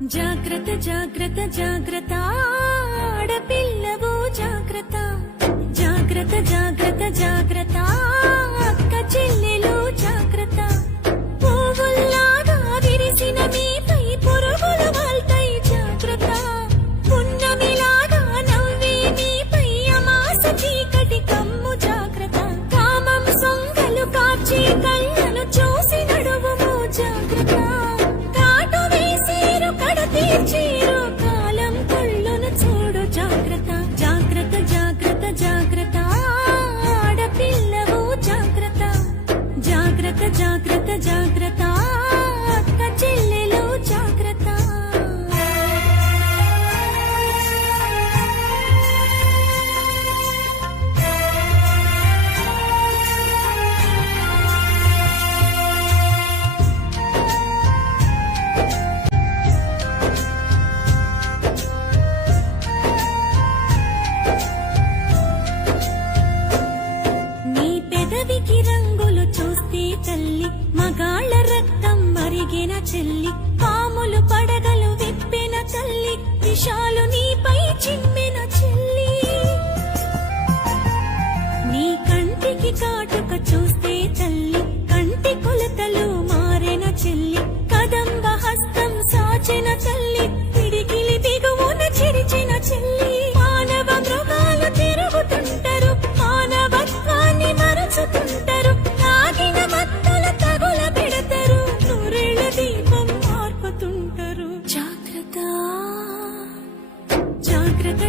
జాగ్రత్త జాగ్రత్త జాగ్రత్త ఆడపిల్లవు జాగ్రత్త జాగ్రత్త జాగ్రత్త జాగ్రత్త అక్క చెల్లెలు జాగ్రత్త పువ్వుల్లాగా విరిసిన మీపై పురుగులు వాల్తాయి జాగ్రత్త పున్నమిలాగా నవ్వే మీపై అమాస చీకటి కమ్ము జాగ్రత్త కామం సొంగలు కాచి కళ్ళను చూసి నడువుము జాగ్రత్త తీర్చేరు కాలం కళ్ళును చూడు జాగ్రత్త జాగ్రత్త జాగ్రత్త జాగ్రత్త ఆడపిల్లవు జాగ్రత్త జాగ్రత్త జాగ్రత్త జాగ్రత్త అక్క చెల్లెలు జాగ్రత్త రంగులు చూస్తే తల్లి మగాళ్ళ రక్తం మరిగిన చెల్లి పాములు పడగలు విప్పిన తల్లి విషాలు నీపై చిమ్మిన చెల్లి నీ కంటికి కాటుక చూస్తే తల్లి కంటి కొలతలు మారిన చెల్లి కదంబ హస్తం సాచిన తల్లి పిడికిలి బిగువున చిరిచిన చెల్లి మానవ మృగాలు తిరుగుతుంటారు మానవత్వాన్ని మరచుతుంటారు తాగిన మత్తుల తగుల పెడతారు నూరేళ్ల దీపం మార్పుతుంటారు జాగ్రత్త జాగ్రత్త